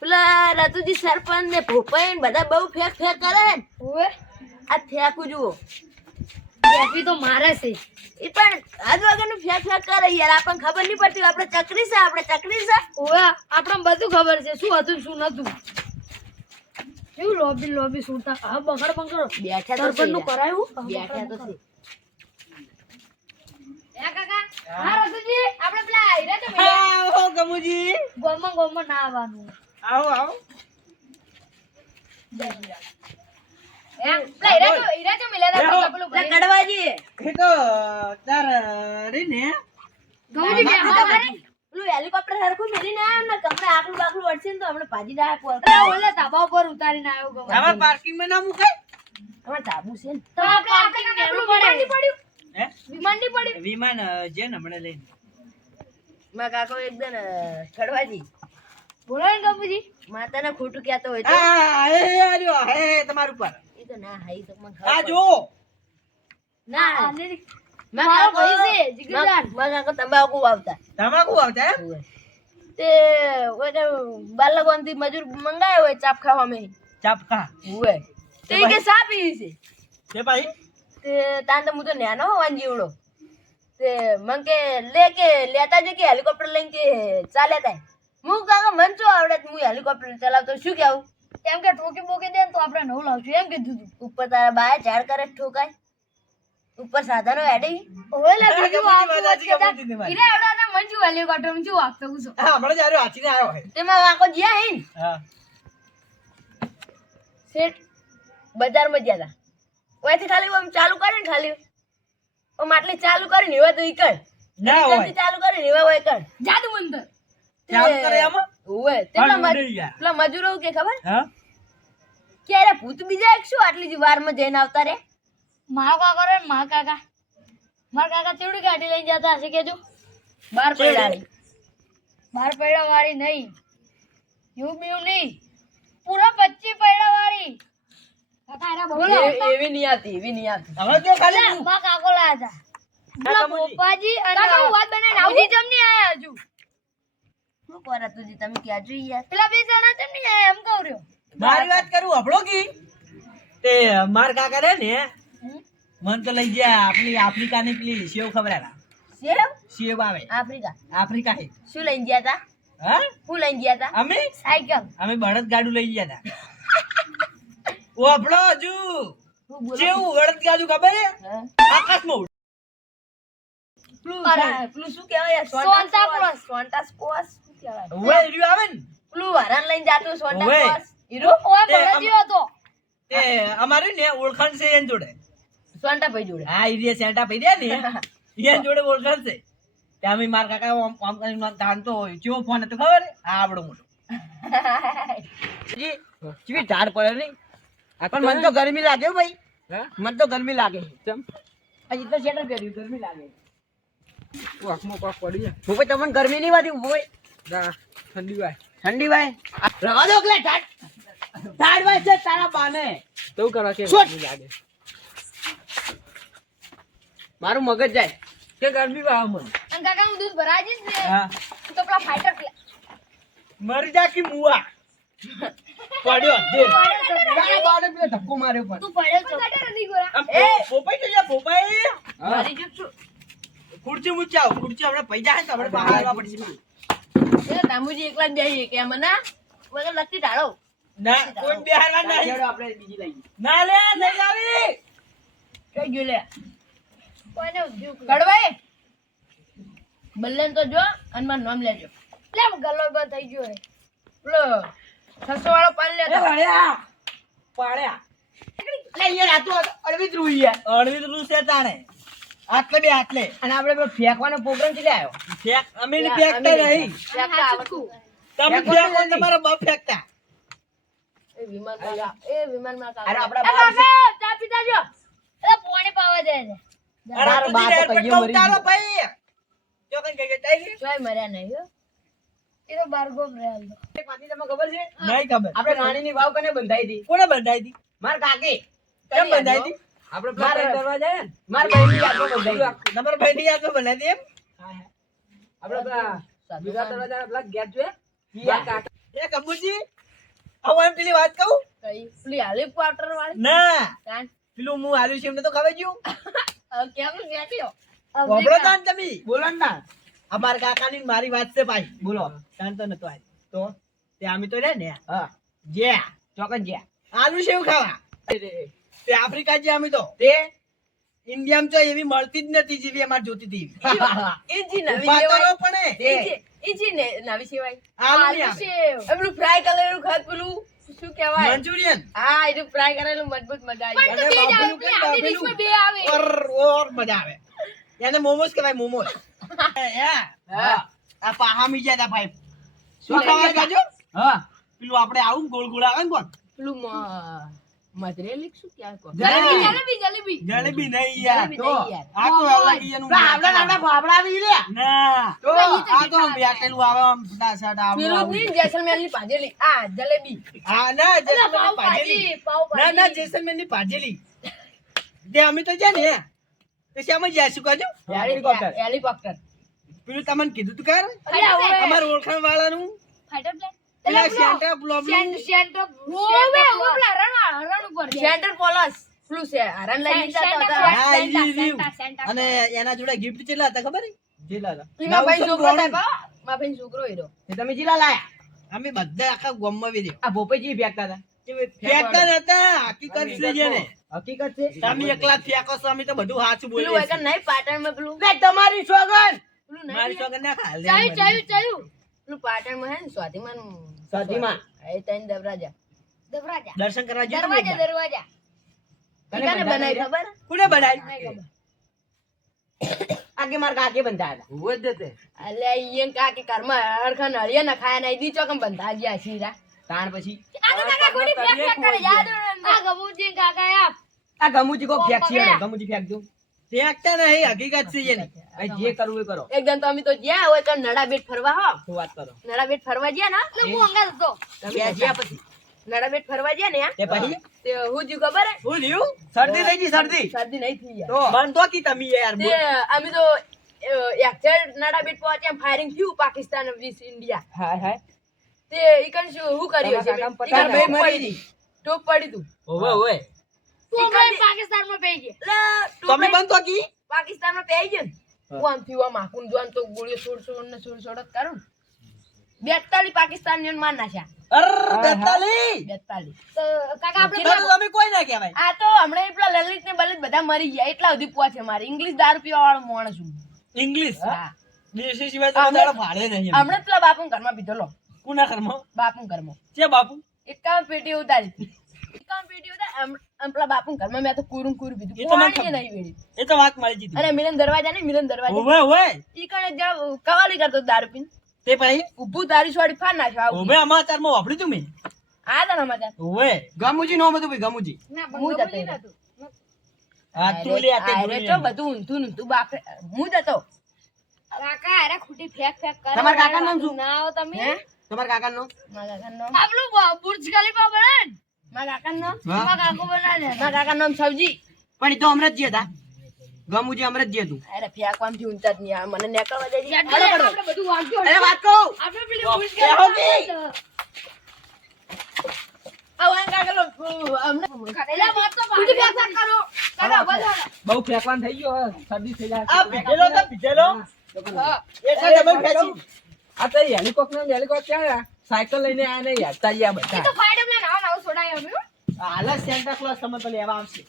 પેલા રતુજી સરપંચ ને ભોપાઈ ને બધા બહુ ફેક ફેક કરે ને. ઓએ આ ફેકું જુઓ કેફી તો મારે છે. એ પણ આજ વગરનું ફેક ફેક કરે યાર. આપણને ખબર નહીં પડતી. આપણે ચકરી છે. ઓએ આપણે બધું ખબર છે શું હતું શું નતું. કેવું લોબી સુતા હા બગડ બેઠા તો સરપંચ નું કરાયું બેઠા તો છે. એ કાકા હા રતુજી આપણે પેલા હીરા તો આવો ગમુજી. ગોમમાં ના આવવાનું. આવો. હીરા તો મિલ્યા હતા પેલું પેલા કડવાજી એ તો તાર રીને ગૌજી કે પેલું હેલિકોપ્ટર હરખું મેલીને આવ્યો ને કમરે આકલું બાકલું અડશે ને તો હમણાં ભાજી ડાયા પોર. ઓલે ધાબા ઉપર ઉતારીને આવ્યો ગૌ. આવા પાર્કિંગ માં ના મુકાય. હમણાં ધાબુ છે ને. તો આપણે નેનું પડ્યું હે વિમાન ની પડ્યું. વિમાન જે ને હમણાં લઈને મારા કાકો એકદમ કડવાજી બોલો ને ગમુજી. માતાને ખોટું કહેતો હોય તો હે તમારું પર એ તો ના હાઈ તો મને આ ખબર જો ના મારો ભાઈ છે જીગરદાર. મારા કાકો તંબાકુ વાવતા તમાકુ આવતા એમ હોય. તે ઓને બાલગોનથી મજૂર મંગાયો હોય ચાપ ખાવા મેં ચાપકા હોય તે ઈ કે સા પીવી છે. તે ભાઈ તે તાન તો હું તો ન્યાનો હોવાન જીવડો તે મન કે લેતા જે કે હેલિકોપ્ટર લઈને કે ચાલે તાય. હું કાકા મન ચો આવડે હું હેલિકોપ્ટર ચલાવતો શું કેવું એમ કે ઠોકી બોકી દે ને તો આપણે નવું લાવશું એમ કીધું તું. ઉપર તારા બાય ઝાડ કરે ઠોકાય ઉપર સાધનો હેડે ઓલે બીજું ગમુજી વાગતું વાત વચ્ચે તા. ગમુજી વાત. હીરા એવડાના મન શું હેલિકોપ્ટર માં શું વાગતો હું છું. હા હમણાં જ આર્યો હાચીને આવ્યો હે તેમાં કાકો જ્યાં હે ને હા શેઠ બજારમાં ગયા હતા. ઓયથી ખાલી આમ ચાલુ કરે ને ખાલી આમ આટલી ચાલુ કરીને એવા તો ઈ કર ના હોય ચાલુ કરીને એવા હોય કર જાદુ મંતર. ચાલુ કરે આમાં ઓય તે પણ ઉડી ગયા. પેલા મજૂરો કે ખબર હા કે અરે ભૂત બીજા એક શું આટલી જ વારમાં જઈને આવતા રે મારા કાકા રે મારા કાકા તેવડી ગાડી લઈને જતા હશે કેજો. બાર પડાળી બાર પૈડા વાળી નહીં એવું બીવું નહીં પૂરા 25 પૈડા વાળી. કાકા એરા બોલો એવી નહીં આવતી હવે જો ખાલી લે, મારા કાકો લાયા હતા. કાકા પેલા મુજી. પોપાજી અને કાકા હું વાત બનાવીને આવું જમ નહીં આયા હજુ. શું કરે તુજી તમે ક્યાં જોઈ યાર પેલા બે જણા જમ નહીં આયા એમ કહું રહ્યો. મારી વાત કરું હબળો કી તે માર કાકા રે ને મન તો લઈ ગયા આપણી આફ્રિકાની પેલી સેવ ખબર સેવ આવે આફ્રિકા હે શું લઈને ગયા તા હા શું લઈને ગયા તા અમે સાયકલ બળદ ગાડું લઈ ગયા હતા ઓ હબળો હજુ જેવું બળદ ગાડું ખબર હે હા? આકાશમાં ઉડે. પેલું શું કહેવાય સોન્ટા ક્રોસ. સોન્ટા સ્કોસ શું કહેવાય ઓવે હીરું આવે ને પેલું હરાન લઈને જાતું સોન્ટા ઓવે. સ્કોસ હીરો ઓય તે બળદિયો હતો. તે અમારે ને ઓળખાણ છે એન જોડે સોન્ટા ભાઈ જોડે હા ઈ સેન્ટા પઈ દે ને એન જોડે ઓળખાણ છે તે અમે માર કાકા આમ કરીને તાણતો હોય કેવો ફોન હતો ખબર હે? આ આવડો મોટો જી ચીવી ઢાળ પડે નહીં પણ મને તો ગરમી લાગે હો ભાઈ મને તો ગરમી લાગે ચમ આ ઈ તો શેટર પહેર્યું ગરમી લાગે આંખમાં કોક પડી જાય હું ભાઈ તમને ગરમી નહીં વાતી ભાઈ ના ઠંડી ભાઈ રવા દો કે ઢાળ ભાઈ છે તારા બાને તો કરો કે ગરમી લાગે મારું મગજ જાય કે ગરમી વાવ મને અને કાકાનું દૂધ ભરાઈ જઈશ ને હા તો પેલા ફાઈટર મરી જા કે મુવા પડ્યો દે તારા બાને પેલો ધક્કો માર્યો પણ તું પડ્યો છો નથી ગોરા. આમ પોપાઈ તો જા પોપાઈ મારી જો છું ખુરચી મૂચાવ ખુરચી આપણે પૈસા હે તો આપણે બહાર આવવા પડશે એ તામુજી એકલા જ બેહીએ કે મના વગર લગતી ઢાળો ના કોઈ બિહારવા નહીં આપણે બીજી લઈએ ના લે નહીં આવી કઈ ગયો લે કોઈને ઉદ્યોગ કડવાઈ બલ્લેન તો જો અને મારું નામ લેજો લે ગલ્લો બંધ થઈ ગયો હે. પેલો 600 વાળો પાન એ લેતો ભણ્યા પાડ્યા લે યાર આ તો અળવી રૂ યાર અળવી રૂ છે તાણે આટલે બે આટલે અને આપણે પેલો ફેંકવાનો પ્રોગ્રામ ચલે આવ્યો ફેંક અમે ને ફેંકતા નહીં ફેંકતા આવડતું. તમે ફેંકો તમારો બાપ ફેંકતા એ વિમાનમાં અરે કાકા આપડા એ બાપ કાકા ચા પીતા જો. એ પાણી પાવા જાય છે. અરે આ તો એરપોર્ટ તો ઉતારો ભાઈ જો કઈ ગઈ ગઈ ચોય મર્યા નહીં હો. એ તો બારગોમ રહેલ તો. એક વાતની તમને ખબર છે નહીં ખબર આપણે રાણીની વાવ કને બંધાઈ હતી કોને બંધાઈ હતી માર કાકી કેમ બંધાઈ હતી આપણે પ્લાન કરવા જાય ને માર ભાઈની યાદમાં બંધાઈ હતી તમારા ભાઈની યાદમાં બંધાઈ હતી એમ આપણે પેલા બીજા દરવાજા પેલા ગેટ છે એ કબૂત બાબુજી હવે એમ પેલી વાત કહું કઈ પેલી હેલિકોપ્ટર વાળી ના તાન પેલું હું આવ્યું છે એમને તો ખબર ગયું કેમ બેઠ્યો બોલો તાન તમે બોલો ને ના અમાર કાકાની ને મારી વાત છે ભાઈ બોલો તાન તો નતો આજ તો તે અમે તો રે ને હા જે ચોકન જે આલુ સેવ ખાવા તે આફ્રિકા જે અમે તો તે ઇન્ડિયામાં તો એવી મળતી જ નથી જેવી અમાર જોતી હતી ઈજી નવી ઉભા તો સેવાય રહો પણ એ. ઈજી ને નવી સેવાય આલુ આલુ નહીં આવે. સેવ. એ પેલું ફ્રાય કરેલું ખાત પેલું શું કહેવાય મંચુરિયન હા એ ફ્રાય કરેલું મજબૂત મજા આવી પણ જાય તો અને બે જ આવે, બાફેલું પેલી કે આખી ડીશમાં બે આવે. ઓર મજા આવે એને મોમોસ કહેવાય મોમોસ હા આ પાહામી ગયા તા ભાઈ શું ખાવા જાજો હા પેલું આપણે આવું ગોળ ગોળ આવે ને કોણ પેલું મધરેલી શું ક્યાં કહો જલેબી. જલેબી જલેબી નહીં યાર જલેબી તો નહીં યાર. આ તો અલગીયાનું ના તો આ તો બેઠેલું આવે આમ ફટાફટ આમ પેલું જ આવું. નહીં જેસલમેરની ભાજેલી આ જલેબી હા ના જેસલમેરની ભાજેલી ના ના જેસલમેરની ભાજેલી તે અમે તો છે ને તે શામાં જઈશું કાજો હેલિકોપ્ટર પેલું તમને કીધું તું કર અલ્યા, હવે. અમાર ઓળખાણ વાળાનું ફાઈટર પ્લેન. પેલા સેન્ટા બ્લોકનું સેન્ટર પેલા રણ ઉપર છે. સેન્ટર પોલસ પેલું છે હરણ લઈ લીધા સેન્ટા હતા ક્લોઝ. હા, ઈ રહ્યું. સેન્ટા, સેન્ટા અને એના જોડે ગિફ્ટ કેટલા હતા ખબર કેટલા હતા એમાં ભાઈ 900 છોકરો કરોડ. થાય મારા ભાઈ છોકરો હીરો તમે જીલા લાયા અમે બધા આખા ગામમાં વિર્યો આ ભોપેજી ફેંકતા હતા ફેંકતા નતા હકીકત છે જેને હકીકત છે તમે એકલા જ ફેંકો છો અમે તો બધું સાચું પેલું બોલીએ વગર નહીં પાટણમાં પેલું તમારી સોગન પેલું મારી નહીં સોગન ના ખાલે ચાલ્યું. પેલું પાટણમાં હે ને સ્વાધીમાન સ્વાધીમાન. એ તૈન દબરાજા દરવાજા. દર્શન કરવા જઈએ દરવાજા, દરવાજા. ઈકાને બનાવી ખબર કોને બનાવી નહીં ખબર. આગે માર કાકે બંધાયા હતા હોય જતે અલે ઈયન કાકી ઘરમાં હરખા નળિયા ના ખાયા નહીં દી ચોકમ બંધા ગયા શીરા તાણ પછી આ તો કાકા ખોટી ફેંક ફેંક કરે, યાદ હોય ને. આ ગબુજી કાકા આપ. આ ગમુજી કો ફેંક છે પકડ્યા. ગમુજી ફેંક દઉં ફેંકતા નહીં હકીકત છે એની જે કરવું એ કરો એકદમ તો અમે તો જ્યાં હોય તો નડા બેટ ફરવા હો શું વાત કરો નડા બેટ ફરવા ગયા ને એટલે હું અંગાત હતો. તમે જ્યાં પછી નડા બેટ ફરવા ગયા ને તે પછી તે હું જ્યું ખબર હે હું લ્યું શરદી થઈ ગઈ શરદી શરદી નહીં થઈ યાર તો બંધો કી તમે યાર તે અમે તો એક્ઝેક્ટ નડા બેટ પહોંચ્યા ફાયરિંગ થયું પાકિસ્તાન વિસ ઇન્ડિયા હાય હાય તે ઈકન શું કર્યું છે તમારા કાકા ઈકન પટાણ મરી ગઈ. ટોપ પડી તું ઓવે ઓવે તું હમણાં પાકિસ્તાનમાં પહી ગઈ. એટલે ટોપ તમે પડી- બંધો કી પાકિસ્તાનમાં પેઈ ગયો ને હા. હું આમ થયું આમ આખું જોવાનું તો ગોળીઓ છોડ ને છોડ જ કરું ને 42 પાકિસ્તાનીઓ માર નાખ્યા અર 42 42 તો કાકા આપણે તો તમે કોઈ ના કહેવાય આ તો હમણાં પેલા લલિત ને બલિત બધા મરી ગયા એટલા સુધી પહોંચે મારે ઇંગ્લિશ દારૂ પીવા વાળો માણસ છું ઇંગ્લિશ હા દેશી સિવાય તો દાડા ભાડે નહીં એમ. હમણાં જ પેલા બાપુ ઘરમાં પીધેલો કુના ઘરમાં બાપુ ઘરમાં છે બાપુ 51 પેટી ઉતારી હતી 51 પેટી ઉતારી આમ પેલા બાપુ ઘરમાં મેં તો કુરું પીધું એ તો મને પાણી ખબર. નહીં વેડી એ તો વાત મારી જીતી અને મિલન દરવાજા ને મિલન દરવાજા ઓવે ઓવે ઈ કણે કવાલી કરતો દારૂ પીને તે પછી ઊભું તારી છોડી ફાડ નાખ્યો આવું ઓવે સમાચારમાં વાપર્યું તું મેં આ તા સમાચાર ઓવે ગમુજી નો હતું ભાઈ ગમુજી ના હું જ બંગોબલી હતો. નતું. હા તું લે આ તે આરે તો બધું ઊંધું ઊંધું બાપરે હું જ હતો કાકા અરે ખોટી ફેંક ફેંક કરે. તમારા કાકાનું નામ શું? ના આવો તમે. હે તમારા કાકાનો મારા કાકાનું નામ આપણું બુર્જ ખલીફા બને ને. મારા કાકાનું નામ મારા કાકો બનાવે. મારા કાકાનું નામ સવજી પણ એ તો અમરતજી હતા ગમુજી અમરતજી હતું અરે ફેંકવામથી ઊંચા જ નહીં આવે. મને નેકળવા દેજે. આપણે બધું વાંચ્યું. અરે વાત કહું આપણે પેલી બુર્જ બેહો ખલીફા કી. આ વાંક કાકેલો, હમણાં એલા વાત તો ખોટી ફેંક ફેંક કરો. કાકા ઉભા થો ને. બહુ ફેંકવાનું થઈ ગયો શરદી થઈ જાય આ પીધેલો તો પીધેલો હા. એટલે ડબલ ફેંચી આ તો હેલિકોપ્ટર ક્યાં સાયકલ લઈને આયા નહીં યાર તારી આ એ બધા તો ફાઈટર પ્લેન આવો નવો છોડાયો અમે. હાલ સેન્ટા ક્લોઝ તમે તો લેવા આવશે